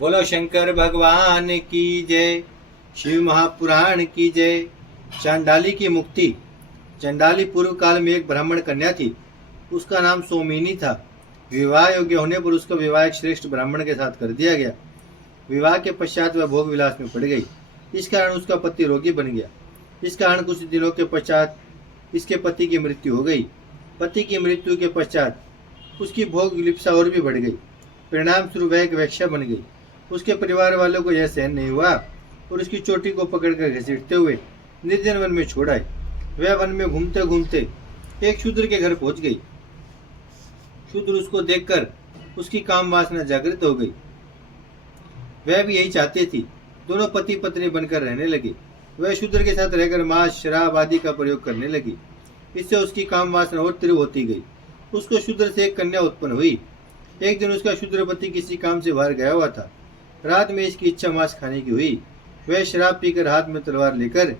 बोलो शंकर भगवान की जय। शिव महापुराण की जय। चांडाली की मुक्ति। चंडाली पूर्व काल में एक ब्राह्मण कन्या थी। उसका नाम सोमिनी था। विवाह योग्य होने पर उसका विवाह एक श्रेष्ठ ब्राह्मण के साथ कर दिया गया। विवाह के पश्चात वह भोग विलास में पड़ गई। इस कारण उसका पति रोगी बन गया। इस कारण कुछ दिनों के पश्चात इसके पति की मृत्यु हो गई। पति की मृत्यु के पश्चात उसकी भोग लिप्सा और भी बढ़ गई। परिणाम स्वरूप वह एक वेश्या बन गई। उसके परिवार वालों को यह सहन नहीं हुआ और उसकी चोटी को पकड़कर घसीटते हुए निर्जन वन में छोड़ आए। वह वन में घूमते घूमते एक शूद्र के घर पहुंच गई। शूद्र उसको देखकर उसकी काम वासना जागृत हो गई। वह भी यही चाहती थी। दोनों पति पत्नी बनकर रहने लगे। वह शूद्र के साथ रहकर मांस शराब आदि का प्रयोग करने लगी। इससे उसकी काम वासना और तीव्र होती गई। उसको शूद्र से एक कन्या उत्पन्न हुई। एक दिन उसका शूद्र पति किसी काम से बाहर गया हुआ था। रात में इसकी इच्छा मांस खाने की हुई। वह शराब पीकर हाथ में तलवार लेकर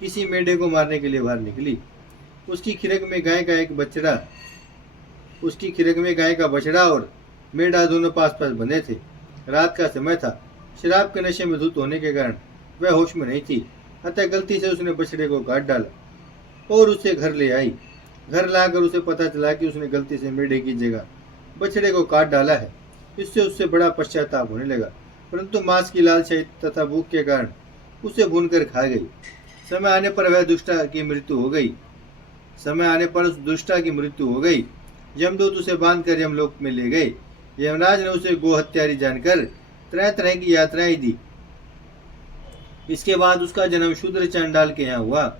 किसी मेढे को मारने के लिए बाहर निकली। उसकी खिरक में गाय का बछड़ा और मेढा दोनों पास पास बंधे थे। रात का समय था। शराब के नशे में धुत होने के कारण वह होश में नहीं थी। अतः गलती से उसने बछड़े को काट डाला और उसे घर ले आई। घर लाकर उसे पता चला कि उसने गलती से मेढे की जगह बछड़े को काट डाला है। इससे उससे बड़ा पश्चाताप होने लगा, परंतु मांस की लालसा तथा भूख के कारण उसे भूनकर खा गई। समय आने पर उस दुष्टा की मृत्यु हो गई। यमदूत उसे बांधकर यमलोक में ले गए। यमराज ने उसे गोहत्यारी जानकर तरह तरह की यात्राएं दी। इसके बाद उसका जन्म शूद्र चांडाल के यहाँ हुआ।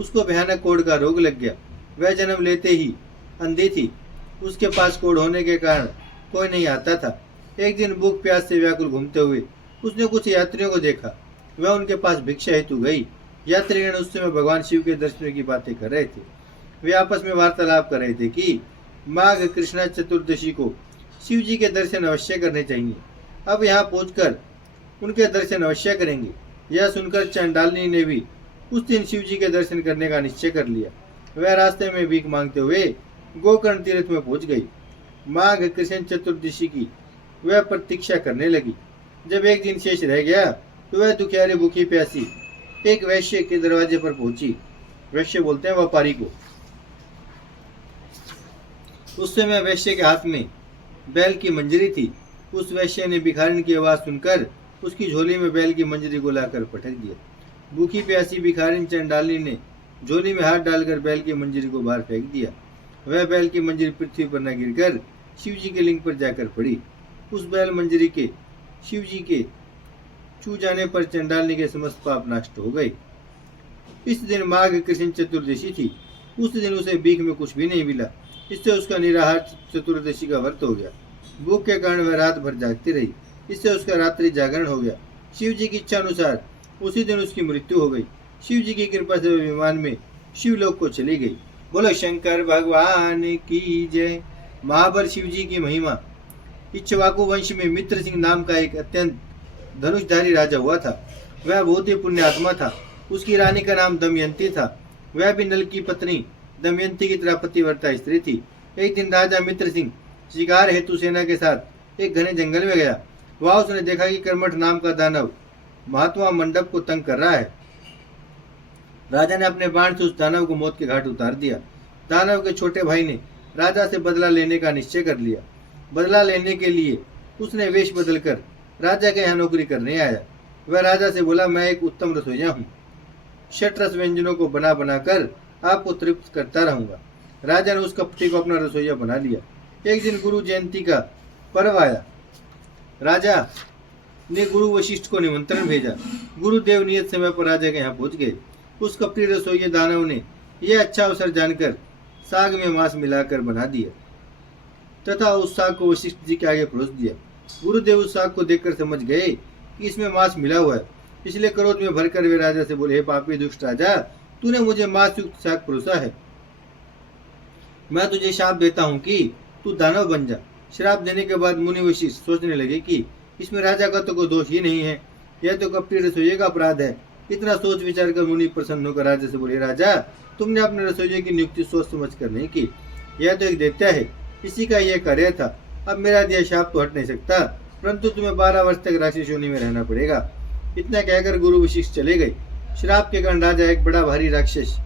उसको भयानक कोढ़ का रोग लग गया। वह जन्म लेते ही अंधी थी। उसके पास कोढ़ होने के कारण कोई नहीं आता था। एक दिन भूख प्यास से व्याकुल घूमते हुए उसने कुछ यात्रियों को देखा। वह उनके पास भिक्षा हेतु गई। यात्रीगण उस समय भगवान शिव के दर्शन की बातें कर रहे थे। वे आपस में वार्तालाप कर रहे थे कि माघ कृष्णा चतुर्दशी को शिव जी के दर्शन अवश्य करने चाहिए। अब यहाँ पहुंचकर उनके दर्शन अवश्य करेंगे। यह सुनकर चांडालिनी ने भी उस दिन शिव जी के दर्शन करने का निश्चय कर लिया। वह रास्ते में भीख मांगते हुए गोकर्ण तीर्थ में पहुंच गई। माघ कृष्ण चतुर्दशी की वह प्रतीक्षा करने लगी। जब एक दिन शेष रह गया तो वह दुखियारी भूखी प्यासी एक वैश्य के दरवाजे पर पहुंची। वैश्य बोलते हैं व्यापारी को। उस समय वैश्य के हाथ में बैल की मंजरी थी। उस वैश्य ने भिखारिन की आवाज सुनकर उसकी झोली में बैल की मंजरी को लाकर पटक दिया। भूखी प्यासी भिखारिन चंडालिनी ने झोली में हाथ डालकर बैल की मंजरी को बाहर फेंक दिया। वह बैल की मंजरी पृथ्वी पर न गिरकर शिव जी के लिंग पर जाकर पड़ी। उस बैल मंजरी के शिव जी के छू जाने पर चंडालिनी के समस्त पाप नष्ट हो गए। इस दिन माघ कृष्ण चतुर्दशी थी। उस दिन उसे भीख में कुछ भी नहीं मिला। इससे उसका निराहार चतुर्दशी का व्रत हो गया। भूख के कारण वह रात भर जागती रही। इससे उसका रात्रि जागरण हो गया। शिव जी की इच्छा अनुसार उसी दिन उसकी मृत्यु हो गई। शिव जी की कृपा से वह विमान में शिवलोक को चली गई। बोलो शंकर भगवान की जय। महाबल शिव जी की महिमा। इक्ष्वाकु वंश में मित्र सिंह नाम का एक अत्यंत धनुषधारी राजा हुआ था। वह बहुत ही पुण्यात्मा था। उसकी रानी का नाम दमयंती था। वह भी नल की पत्नी दमयंती की तरह पतिव्रता स्त्री थी। एक दिन राजा मित्र सिंह शिकार हेतु सेना के साथ एक घने जंगल में गया। वहां उसने देखा कि कर्मठ नाम का दानव महात्मा मंडप को तंग कर रहा है। राजा ने अपने बाण से उस दानव को मौत के घाट उतार दिया। दानव के छोटे भाई ने राजा से बदला लेने का निश्चय कर लिया। बदला लेने के लिए उसने वेश बदलकर राजा के यहाँ नौकरी करने आया। वह राजा से बोला, मैं एक उत्तम रसोइया हूँ। षटरस व्यंजनों को बना बनाकर आपको तृप्त करता रहूंगा। राजा ने उस कपटी को अपना रसोइया बना लिया। एक दिन गुरु जयंती का पर्व आया। राजा ने गुरु वशिष्ठ को निमंत्रण भेजा। गुरुदेव नियत समय पर राजा के यहाँ पहुंच गए। उस कपटी रसोइये दानव ने यह अच्छा अवसर जानकर साग में मांस मिलाकर बना दिया तथा उस साग को वशिष्ठ जी के आगे परोस दिया। गुरुदेव उस साग को देखकर समझ गए कि इसमें मांस मिला हुआ है। इसलिए क्रोध में भरकर वे राजा से बोले, हे पापी दुष्ट राजा, तूने मुझे मांस युक्त साग परोसा है। मैं तुझे शाप देता हूँ कि तू दानव बन जा। श्राप देने के बाद मुनि वशिष्ठ सोचने लगे कि इसमें राजा का तो कोई दोष ही नहीं है, यह तो कपटी रसोइये का अपराध है। इतना सोच विचार कर मुनि प्रसन्न होकर राजा से बोले, राजा, तुमने अपने रसोइये की नियुक्ति सोच समझ कर नहीं की। यह तो एक दैत्य है, इसी का यह कार्य था। अब मेरा दिया शाप तो हट नहीं सकता। परंतु तुम्हें 12 वर्ष तक राक्षस योनि में रहना पड़ेगा। इतना कहकर गुरु वशिष्ठ चले गए। श्राप के कारण राजा एक बड़ा भारी राक्षस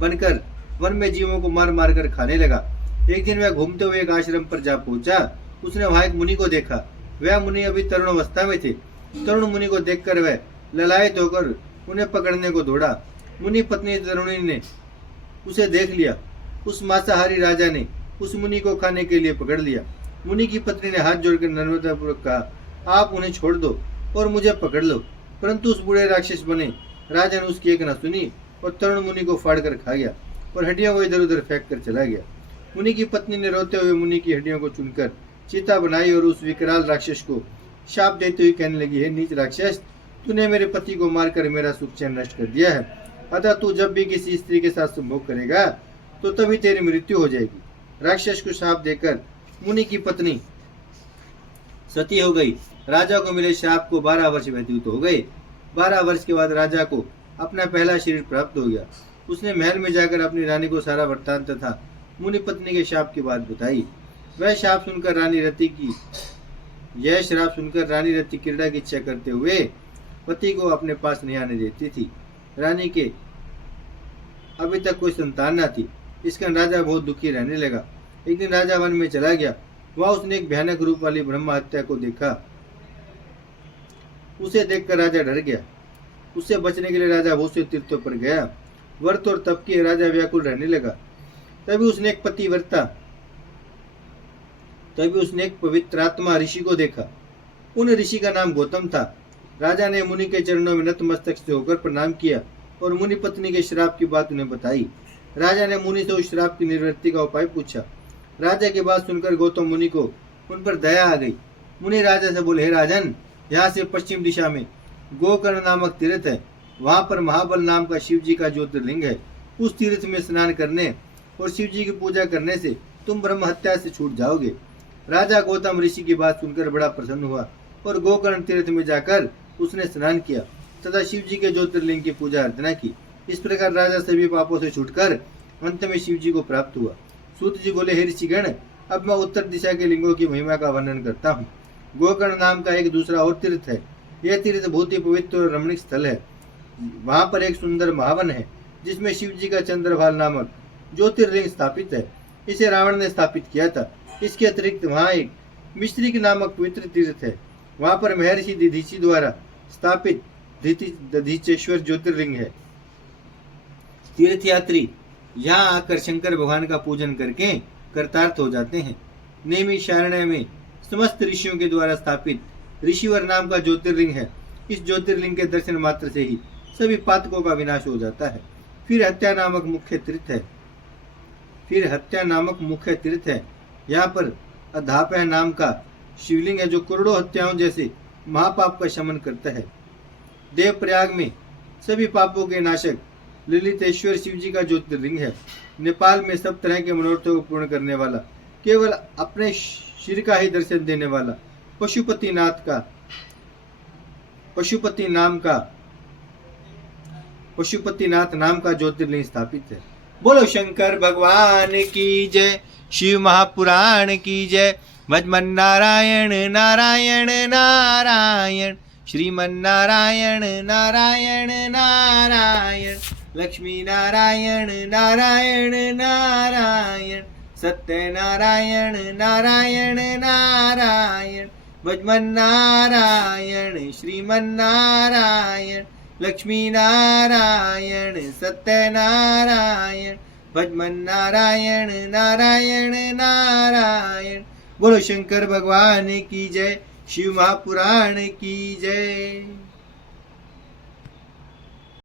बनकर वन में जीवों को मार मार कर खाने लगा। एक दिन वह घूमते हुए एक आश्रम पर जा पहुंचा। उसने वहां एक मुनि को देखा। वह मुनि अभी तरुण अवस्था में थे। तरुण मुनि को देखकर वह ललायत होकर उन्हें पकड़ने को दौड़ा। मुनि पत्नी तरुणी ने उसे देख लिया। उस मांसाहारी राजा ने उस मुनि को खाने के लिए पकड़ लिया। मुनि की पत्नी ने हाथ जोड़कर नम्रतापूर्वक कहा, आप उन्हें छोड़ दो और मुझे पकड़ लो। परंतु उस बूढ़े राक्षस बने राजा ने उसकी एक न सुनी और तरुण मुनि को फाड़ कर खा गया और हड्डियों को इधर उधर फेंक कर चला गया। मुनि की पत्नी ने रोते हुए मुनि की हड्डियों को चुनकर चिता बनाई और उस विकराल राक्षस को शाप देते हुए कहने लगी, हे नीच राक्षस, तूने मेरे पति को मारकर मेरा सुख चैन नष्ट कर दिया है। अतः तू जब भी किसी स्त्री के साथ संभोग करेगा तो तभी तेरी मृत्यु हो जाएगी। राक्षस को शाप देकर मुनि की पत्नी सती हो गई। राजा को मिले श्राप को 12 वर्ष व्यतीत हो गए। 12 वर्ष के बाद राजा को अपना पहला शरीर प्राप्त हो गया। उसने महल में जाकर अपनी रानी को सारा वृत्तांत तथा मुनि पत्नी के शाप की बात बताई। वह श्राप सुनकर रानी रति क्रीड़ा की इच्छा करते हुए पति को अपने पास नहीं आने देती थी। रानी के अभी तक कोई संतान न थी। इस कारण राजा बहुत दुखी रहने लगा। एक दिन राजा वन में चला गया। वहां उसने एक भयानक रूप वाली ब्रह्म हत्या को देखा। उसे देखकर राजा डर गया। उससे बचने के लिए राजा बहुत से तीर्थों पर गया। व्रत और तप किए राजा व्याकुल रहने लगा। तभी उसने एक पवित्रात्मा ऋषि को देखा। उन ऋषि का नाम गौतम था। राजा ने मुनि के चरणों में नतमस्तक से होकर प्रणाम किया और मुनि पत्नी के श्राप की बात उन्हें बताई। राजा ने मुनि से उस श्राप की निवृत्ति का उपाय पूछा। राजा की बात सुनकर गौतम मुनि को उन पर दया आ गई। मुनि राजा से बोले, हे राजन, यहाँ से पश्चिम दिशा में गोकर्ण नामक तीर्थ है। वहां पर महाबल नाम का शिव जी का ज्योतिर्लिंग है। उस तीर्थ में स्नान करने और शिव जी की पूजा करने से तुम ब्रह्म हत्या से छूट जाओगे। राजा गौतम ऋषि की बात सुनकर बड़ा प्रसन्न हुआ और गोकर्ण तीर्थ में जाकर उसने स्नान किया तथा शिव जी के ज्योतिर्लिंग की पूजा अर्चना की। इस प्रकार राजा सभी पापों से छूटकर अंत में शिव जी को प्राप्त हुआ। सूत जी बोले, हे ऋषिगण, अब मैं उत्तर दिशा के लिंगों की महिमा का वर्णन करता हूँ। गोकर्ण नाम का एक दूसरा और तीर्थ है। यह तीर्थ बहुत ही पवित्र और रमणीक स्थल है। वहां पर एक सुंदर महावन है जिसमें शिव जी का चंद्रभाल नामक ज्योतिर्लिंग स्थापित है। इसे रावण ने स्थापित किया था। इसके अतिरिक्त वहाँ एक मिश्रिक नामक पवित्र तीर्थ है। वहां पर महर्षि दधीचि द्वारा स्थापित दधीचेश्वर ज्योतिर्लिंग है। तीर्थयात्री यहाँ आकर शंकर भगवान का पूजन करके कृतार्थ हो जाते हैं। नैमिषारण्य में समस्त ऋषियों के द्वारा स्थापित ऋषिवर नाम का ज्योतिर्लिंग है। इस ज्योतिर्लिंग के दर्शन मात्र से ही सभी पातकों का विनाश हो जाता है। फिर हत्या नामक मुख्य तीर्थ है। यहाँ पर अधापय नाम का शिवलिंग है जो करोड़ों हत्याओं जैसे महापाप का शमन करता है। देवप्रयाग में सभी पापों के नाशक ललितेश्वर शिव जी का ज्योतिर्लिंग है। नेपाल में सब तरह के मनोरथों को पूर्ण करने वाला, केवल अपने शिर का ही दर्शन देने वाला पशुपतिनाथ नाम का ज्योतिर्लिंग स्थापित है। बोलो शंकर भगवान की जय, शिव महापुराण की जय। भजमन नारायण नारायण नारायण, श्रीमन नारायण नारायण नारायण, लक्ष्मी नारायण नारायण नारायण, सत्य नारायण नारायण नारायण। भजमन नारायण श्रीमन नारायण, लक्ष्मी नारायण सत्य नारायण। भजमन नारायण नारायण नारायण। बोलो शंकर भगवान की जय, शिव महापुराण की जय।